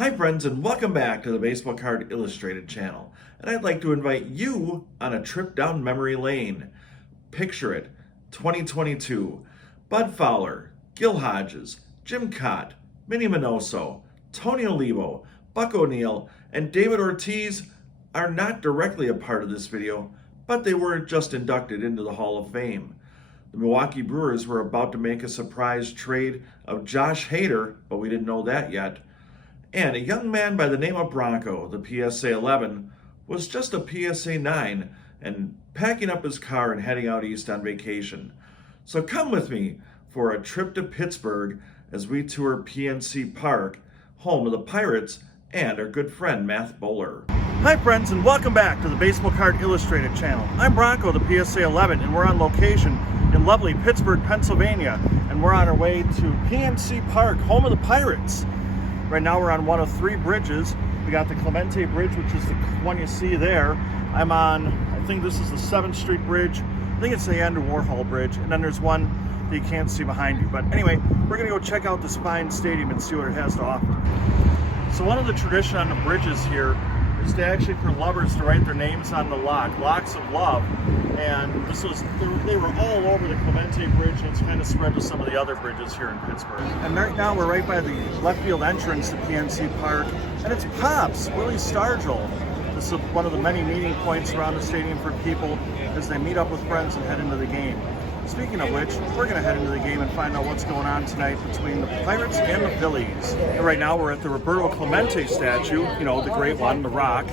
Hi friends, and welcome back to the Baseball Card Illustrated channel. And I'd like to invite you on a trip down memory lane. Picture it, 2022. Bud Fowler, Gil Hodges, Jim Cott, Minnie Minoso, Tony Olivo, Buck O'Neil, and David Ortiz are not directly a part of this video, but they were just inducted into the Hall of Fame. The Milwaukee Brewers were about to make a surprise trade of Josh Hader, but we didn't know that yet. And a young man by the name of Bronko, the PSA 11, was just a PSA 9 and packing up his car and heading out east on vacation. So come with me for a trip to Pittsburgh as we tour PNC Park, home of the Pirates and our good friend Matt Bowler. Hi friends, and welcome back to the Baseball Card Illustrated channel. I'm Bronko, the PSA 11, and we're on location in lovely Pittsburgh, Pennsylvania, and we're on our way to PNC Park, home of the Pirates. Right now we're on one of three bridges. We got the Clemente Bridge, which is the one you see there. I'm on, I think this is the 7th Street Bridge. I think it's the Andy Warhol Bridge. And then there's one that you can't see behind you. But anyway, we're gonna go check out this fine stadium and see what it has to offer. So one of the tradition on the bridges here is to actually for lovers to write their names on the lock, locks of love. And they were all over the Clemente Bridge, and it's kind of spread to some of the other bridges here in Pittsburgh. And right now we're right by the left field entrance to PNC Park, and it's Pops, Willie Stargell. This is one of the many meeting points around the stadium for people as they meet up with friends and head into the game. Speaking of which, we're going to head into the game and find out what's going on tonight between the Pirates and the Phillies. And right now we're at the Roberto Clemente statue, you know, the great one, the Rock.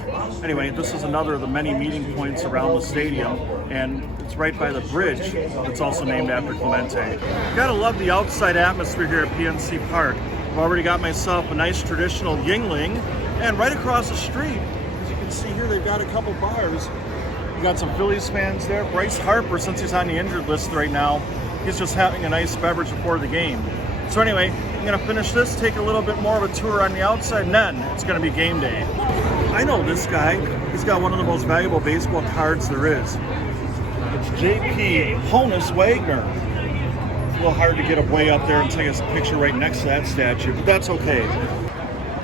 Anyway, this is another of the many meeting points around the stadium, and it's right by the bridge that's also named after Clemente. Gotta love the outside atmosphere here at PNC Park. I've already got myself a nice traditional Yingling, and right across the street, as you can see here, they've got a couple bars. We've got some Phillies fans there. Bryce Harper, since he's on the injured list right now, he's just having a nice beverage before the game. So anyway, I'm gonna finish this, take a little bit more of a tour on the outside, and then it's gonna be game day. I know this guy. He's got one of the most valuable baseball cards there is. It's JP Honus Wagner. It's a little hard to get way up there and take a picture right next to that statue, but that's okay.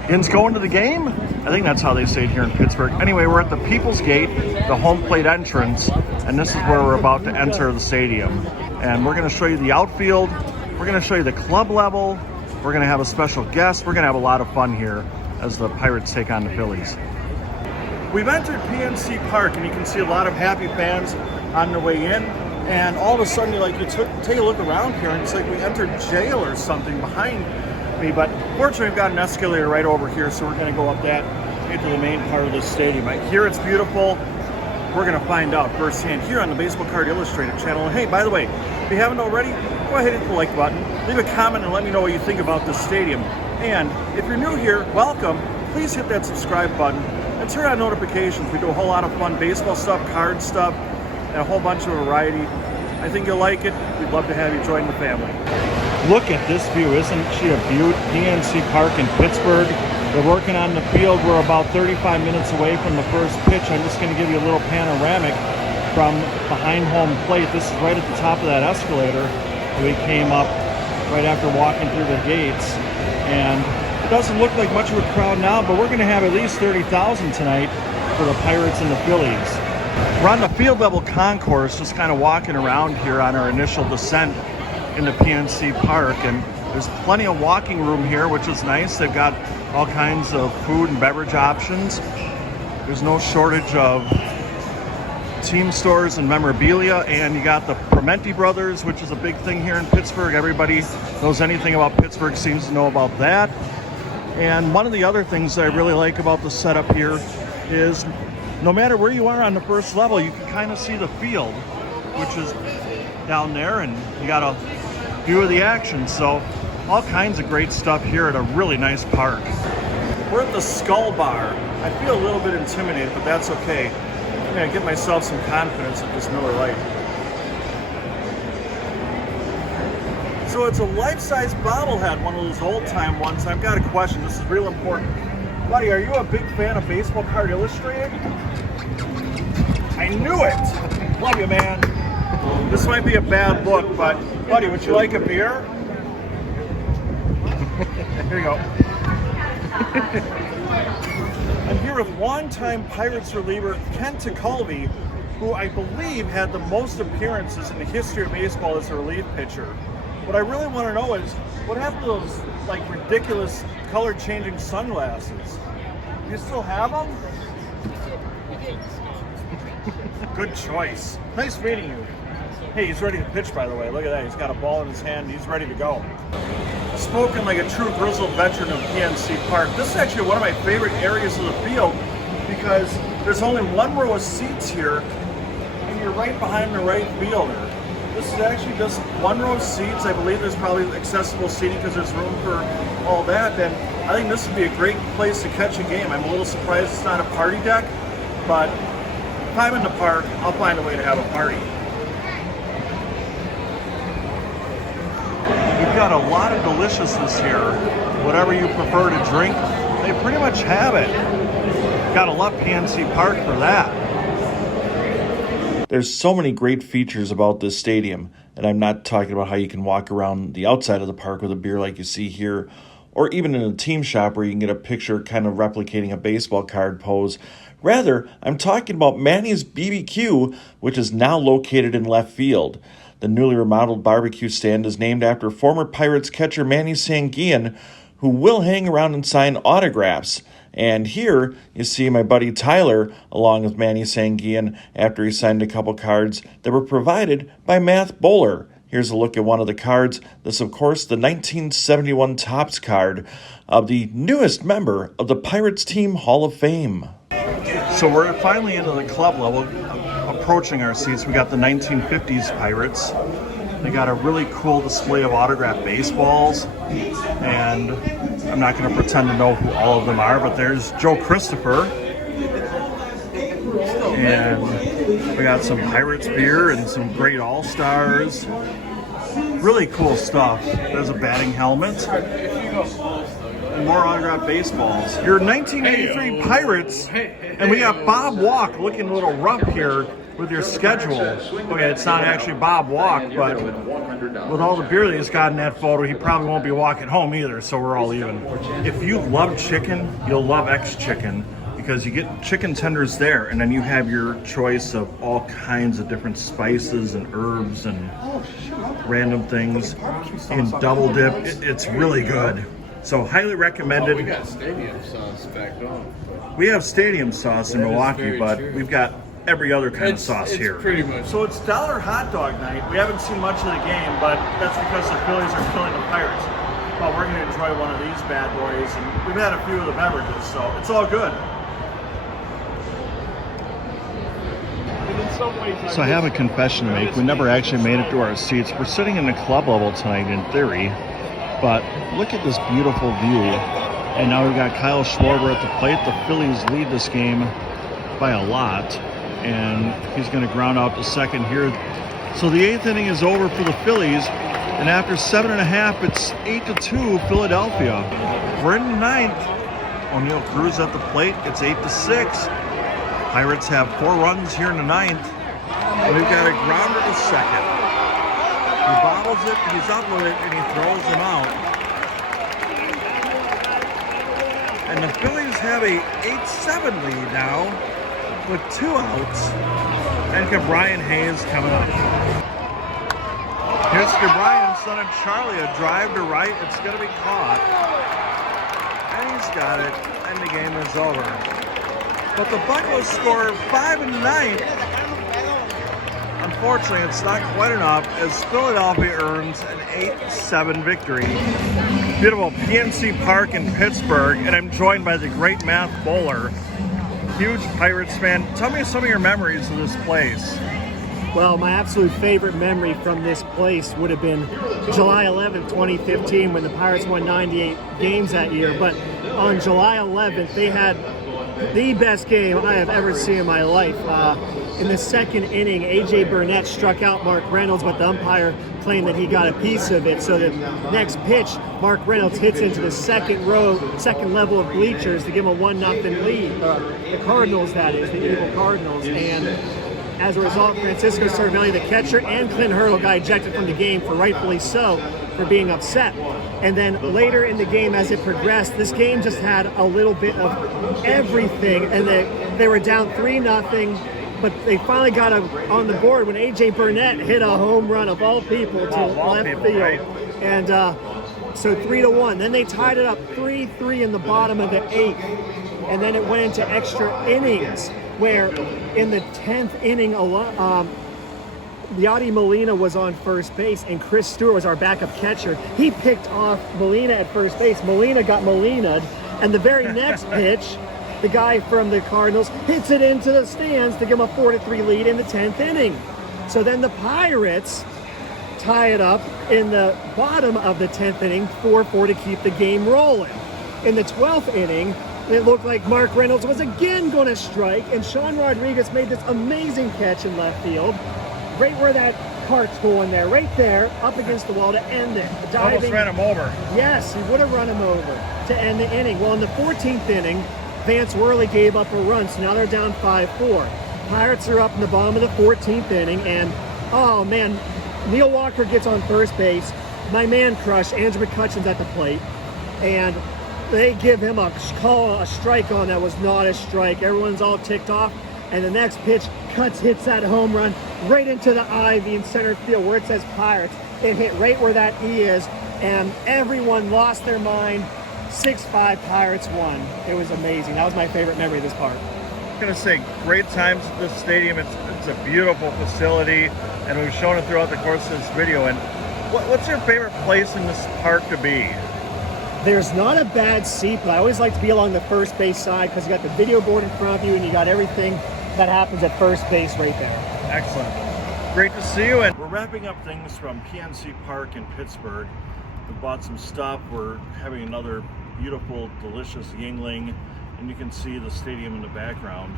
Yin's going to the game? I think that's how they say it here in Pittsburgh. Anyway, we're at the People's Gate, the home plate entrance, and this is where we're about to enter the stadium. And we're going to show you the outfield, we're going to show you the club level, we're going to have a special guest, we're going to have a lot of fun here as the Pirates take on the Phillies. We've entered PNC Park, and you can see a lot of happy fans on their way in, and all of a sudden you take a look around here, and it's like we entered jail or something behind me, but fortunately we've got an escalator right over here, so we're going to go up that into the main part of the stadium. I hear it's beautiful. We're going to find out firsthand here on the Baseball Card Illustrated channel. And hey, by the way, if you haven't already, go ahead and hit the like button, leave a comment, and let me know what you think about this stadium. And if you're new here, welcome. Please hit that subscribe button and turn on notifications. We do a whole lot of fun baseball stuff, card stuff, and a whole bunch of variety. I think you'll like it. We'd love to have you join the family. Look at this view. Isn't she a beaut? PNC Park in Pittsburgh. They're working on the field. We're about 35 minutes away from the first pitch. I'm just going to give you a little panoramic from behind home plate. This is right at the top of that escalator. We came up right after walking through the gates. And it doesn't look like much of a crowd now, but we're going to have at least 30,000 tonight for the Pirates and the Phillies. We're on the field level concourse, just kind of walking around here on our initial descent into PNC Park, and there's plenty of walking room here, which is nice. They've got all kinds of food and beverage options. There's no shortage of team stores and memorabilia, and you got the Clemente brothers, which is a big thing here in Pittsburgh. Everybody knows anything about Pittsburgh seems to know about that. And one of the other things that I really like about the setup here is no matter where you are on the first level, you can kind of see the field, which is down there, and you got a view of the action. So all kinds of great stuff here at a really nice park. We're at the Skull Bar. I feel a little bit intimidated, but that's okay. I'm gonna get myself some confidence at this Miller Lite. So it's a life-size bobblehead, one of those old-time ones. I've got a question. This is real important. Buddy, are you a big fan of Baseball Card Illustrated? I knew it! Love you, man. This might be a bad look, but buddy, would you like a beer? Here you go. I'm here with longtime Pirates reliever Ken Tekulve, who I believe had the most appearances in the history of baseball as a relief pitcher. What I really want to know is, what happened to those like ridiculous color-changing sunglasses? Do you still have them? Good choice. Nice meeting you. Hey, he's ready to pitch, by the way. Look at that. He's got a ball in his hand. He's ready to go. Spoken like a true grizzled veteran of PNC Park. This is actually one of my favorite areas of the field because there's only one row of seats here, and you're right behind the right fielder. This is actually just one row of seats. I believe there's probably accessible seating because there's room for all that. And I think this would be a great place to catch a game. I'm a little surprised it's not a party deck, but if I'm in the park, I'll find a way to have a party. We've got a lot of deliciousness here. Whatever you prefer to drink, they pretty much have it. Gotta love PNC Park for that. There's so many great features about this stadium, and I'm not talking about how you can walk around the outside of the park with a beer like you see here, or even in a team shop where you can get a picture kind of replicating a baseball card pose. Rather, I'm talking about Manny's BBQ, which is now located in left field. The newly remodeled barbecue stand is named after former Pirates catcher Manny Sanguillen, who will hang around and sign autographs. And here you see my buddy Tyler along with Manny Sanguillen after he signed a couple cards that were provided by Matt Bowler. Here's a look at one of the cards. This, of course, the 1971 Topps card of the newest member of the Pirates Team Hall of Fame. So we're finally into the club level, approaching our seats. We got the 1950s Pirates. They got a really cool display of autographed baseballs, and I'm not going to pretend to know who all of them are, but there's Joe Christopher, and we got some Pirates beer and some great All-Stars. Really cool stuff. There's a batting helmet. And more autographed baseballs. Your 1983 Pirates, and we got Bob Walk looking a little rough here with your schedule. Okay, it's not actually Bob Walk, but with all the beer that he's got in that photo, he probably won't be walking home either, so we're all even. If you love chicken, you'll love X Chicken, because you get chicken tenders there, and then you have your choice of all kinds of different spices and herbs and random things in double dip. It's really good. So highly recommended. We got stadium sauce back home. We have stadium sauce in Milwaukee, but we've got every other kind of sauce here. Pretty much. So it's dollar hot dog night. We haven't seen much of the game, but that's because the Phillies are killing the Pirates. But we're going to enjoy one of these bad boys, and we've had a few of the beverages, so it's all good. So I have a confession to make. We never actually made it to our seats. We're sitting in the club level tonight in theory, but look at this beautiful view. And now we've got Kyle Schwarber at the plate. The Phillies lead this game by a lot, and he's going to ground out to second here. So the eighth inning is over for the Phillies, and after 7.5, it's 8-2 Philadelphia. We're in the ninth. O'Neill Cruz at the plate. It's 8-6. Pirates have 4 runs here in the ninth, and we've got a grounder to second. He bobbles it, and he's up with it, and he throws him out. And the Phillies have a 8-7 lead now with 2 outs. And Brian Hayes coming up. Here's Brian, son of Charlie, a drive to right. It's going to be caught. And he's got it, and the game is over. But the Buccos score 5 in the ninth. Unfortunately, it's not quite enough as Philadelphia earns an 8-7 victory. Beautiful PNC Park in Pittsburgh, and I'm joined by the great Matt Bowler. Huge Pirates fan. Tell me some of your memories of this place. Well, my absolute favorite memory from this place would have been July 11th, 2015, when the Pirates won 98 games that year. But on July 11th, they had the best game I have ever seen in my life. In the second inning, A.J. Burnett struck out Mark Reynolds, but the umpire claimed that he got a piece of it. So the next pitch, Mark Reynolds hits into the second level of bleachers to give him a 1-0 lead. The Cardinals, that is, the evil Cardinals. And as a result, Francisco Cervelli, the catcher, and Clint Hurdle got ejected from the game for rightfully so. for being upset. And then later in the game, as it progressed, this game just had a little bit of everything, and they were down 3-0, but they finally got on the board when A.J. Burnett hit a home run of all people to left field. Right? And so 3-1. Then they tied it up 3-3 in the bottom of the 8th. And then it went into extra innings, where in the 10th inning, Yadi Molina was on first base, and Chris Stewart was our backup catcher. He picked off Molina at first base. Molina got Molina'd, and the very next pitch, the guy from the Cardinals hits it into the stands to give him a 4-3 lead in the 10th inning. So then the Pirates tie it up in the bottom of the 10th inning, 4-4 to keep the game rolling. In the 12th inning, it looked like Mark Reynolds was again going to strike, and Sean Rodriguez made this amazing catch in left field, right where that cart's going there, right there, up against the wall to end it. Almost ran him over. Yes, he would have run him over to end the inning. Well, in the 14th inning, Vance Worley gave up a run, so now they're down 5-4. Pirates are up in the bottom of the 14th inning, and oh man, Neil Walker gets on first base. My man crush, Andrew McCutcheon's at the plate, and they give him a call, a strike on that was not a strike. Everyone's all ticked off, and the next pitch, Cutts hits that home run right into the ivy in center field where it says Pirates. It hit right where that E is, and everyone lost their mind. 6-5, Pirates won. It was amazing. That was my favorite memory of this park. I'm going to say great times at this stadium. It's a beautiful facility, and we've shown it throughout the course of this video. And what's your favorite place in this park to be? There's not a bad seat, but I always like to be along the first base side because you got the video board in front of you and you got everything that happens at first base right there. Excellent. Great to see you. And We're wrapping up things from PNC Park in Pittsburgh. We bought some stuff. We're having another beautiful, delicious Yingling, and you can see the stadium in the background.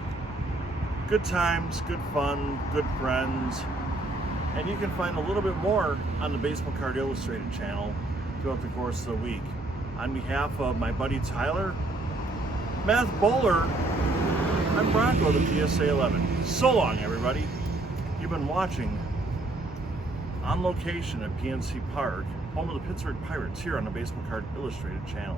Good times, good fun, good friends, and you can find a little bit more on the Baseball Card Illustrated channel throughout the course of the week. On behalf of my buddy Tyler, Math Bowler, I'm Bronko, the PSA 11. So long, everybody. You've been watching On Location at PNC Park, home of the Pittsburgh Pirates, here on the Baseball Card Illustrated channel.